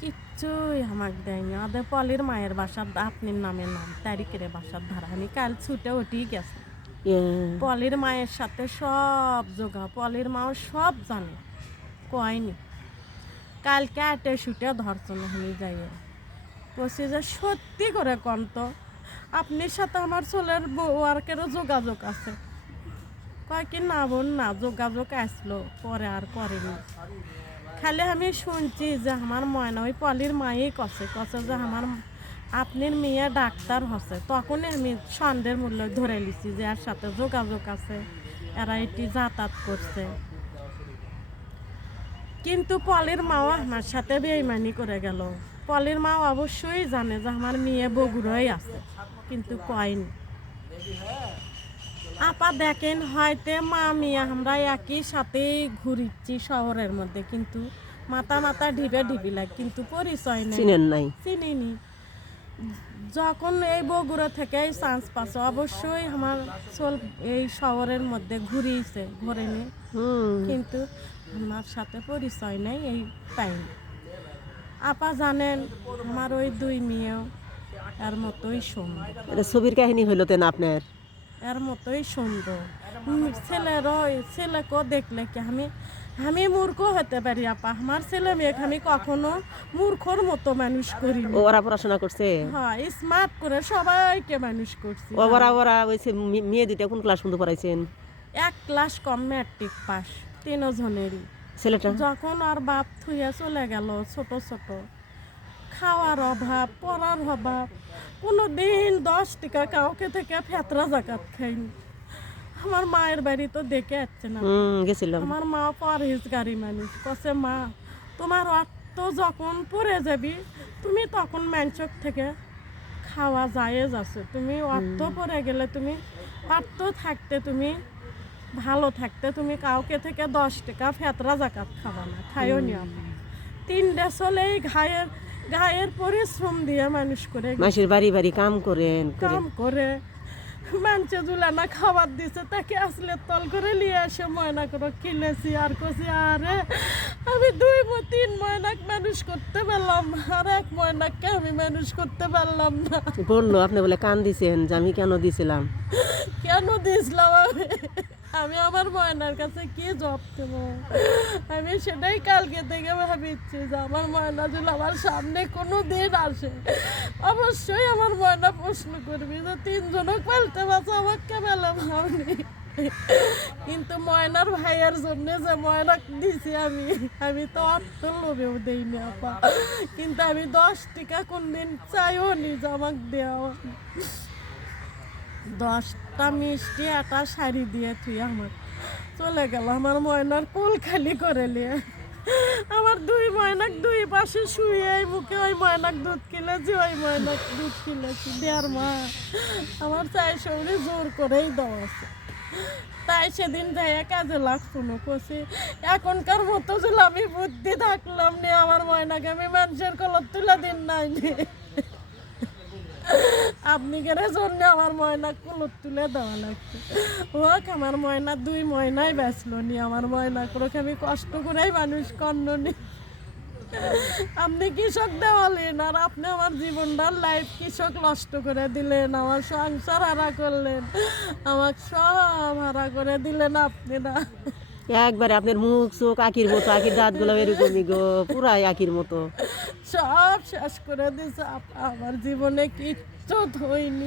কিচ্ছুই আমাকে দেয়নি। ওদের পলির মায়ের বাসার আপনার নামের নাম তারিখের বাসার ধারা আমি কাল ছুটে উঠেই গেছি। পলির মায়ের সাথে সব যোগা, পলির মাও সব জানে, কয়নি। কালকে আটে শুটে ধরছেন আমি যাই বলছি যে সত্যি করে কন্ত আপনার সাথে আমার ছেলের ওয়ার্কেরও যোগাযোগ আছে। কয় কি না বোন না, যোগাযোগ আসলো পরে আর করেনি। খালি আমি শুনছি যে আমার ময়না ওই পলির মাই কছে যে আমার আপনার মেয়ে ডাক্তার হচ্ছে। তখনই আমি সন্দেহের মূল্য ধরে নিছি যে এর সাথে যোগাযোগ আছে, এরা এটি যাতায়াত করছে। কিন্তু পলির মাও আমার সাথে বেইমানি করে গেল। পলির মা অবশ্যই জানে যে আমার মেয়ে বগুড়াই আছে, কিন্তু কয়নি। আপা দেখেন হয়তো মা মেয়ে আমরা একই সাথেই ঘুরিচ্ছি শহরের মধ্যে, কিন্তু মাথা ঢিপে লাগে, কিন্তু পরিচয় নেই, চিনিনি। যখন এই বগুড়া থেকে এই চান্স পাচ্ছে অবশ্যই আমার চল এই শহরের মধ্যে ঘুরেনি, কিন্তু আমার সাথে পরিচয় নেই এই টাইম। আপা জানেন আমার ওই দুই মেয়েও এর মতোই সুন্দর। ছবির কাহিনী হইল তেন আপনার এর মতোই সুন্দর। ছেলেকেও দেখলে কি আমি মূর্খ হতে পারি আপা, আমার ছেলে মেয়েকে আমি কখনো মূর্খর মতো মানুষ করি। ওরা পড়াশোনা করছে, হ্যাঁ স্মার্ট করে সবাইকে মানুষ করছি। ওরা মেয়ে দুইটা কোন ক্লাস পর্যন্ত পড়াইছেন? এক ক্লাস কম, ম্যাট্রিক পাস তিনজনেরই। ছেলেটা যখন আর বাপ থুইয়া চলে গেল ছোট খাওয়ার অভাব, পড়ার অভাব, কোনো দিন 10 টাকা কাউকে থেকে ফেতরা জাকাত খাইনি। আমার মায়ের বাড়ি তো দেখে যাচ্ছে না, গেছিলাম। আমার মা পরহেজগারি মানুষ, কছে মা তোমার অর্থ যখন পড়ে যাবি তুমি তখন মানুষের থেকে খাওয়া যায় যাচ্ছে, তুমি অর্থ পড়ে গেলে তুমি অর্থ থাকতে তুমি ভালো থাকতে তুমি কাউকে থেকে 10 টাকা ফেতরা জাকাত খাবা না, খাইও নি। 3 চলেই গায়ের পরিশ্রম দিয়ে মানুষ করে, মাসির বাড়ি কাম করে মানুষে জুলানা খাবার দিছে, তাকে আসলে তল করে নিয়ে আসে ময়না করে কিনেছি। আর কছি আরে আমি 2-3 ময়নাক মানুষ করতে পারলাম, আর 1 ময়নাককে আমি মানুষ করতে পারলাম না। বললো আপনি বলে কান দিছেন যে আমি কেন দিছিলাম আমি আমার ময়নার কাছে কি জবাব দেব? আমি সেটাই কালকে থেকে ভাবিচ্ছি যে আমার ময়না যদি আমার সামনে কোনো দিন আসে অবশ্যই আমার ময়না প্রশ্ন করবি যে 3 জনক পালতে পারছো আমাকে বেলা ভাবনি। কিন্তু ময়নার ভাইয়ের জন্য যে ময়না দিছি আমি তো অর্থ লোভেও দেইনি আপা, কিন্তু আমি 10 টাকা কোনদিন চাইও নি যে আমাকে দেওয়া। 10টা মিষ্টি একটা শাড়ি দিয়ে তুই আমার চলে গেল, আমার ময়নার কোল খালি করে নিয়ে। আমার 2 ময়নাক 2 পাশে শুয়ে মুখে ওই ময়নাক দুধ কিনেছি, ওই ময়নাক দুধ কিনেছি 1.5 মাস। আমার চাই সৌরি জোর করেই দেওয়া আছে, তাই সেদিন যাইয়া কাজে লাগতো না। কষি এখনকার মতো যদি আমি বুদ্ধি থাকলাম নি আমার ময়নাকে আমি মানুষের কলর তুলে দিন নাই। আপনি কেন জন্য আমার ময়না কুলর তুলে দেওয়া লাগছে। হোক আমার ময়না 2 ময়নাই বেচলো নি, আমার ময়না করে আমি কষ্ট করেই মানুষ কর্ণনি। আপনি কৃষক দেওয়ালেন আর আপনি আমার জীবনটার লাইফ কৃষক নষ্ট করে দিলেন, আমার সংসার হারা করলেন, আমাকে সব হারা করে দিলেন আপনি না। একবারে আপনার মুখ চোখ আকির মতো, আকির দাঁতগুলো এরকমই গো, পুরাই আকির মতো সব শেষ করে দিছে। আমার জীবনে কিচ্ছু হয়নি।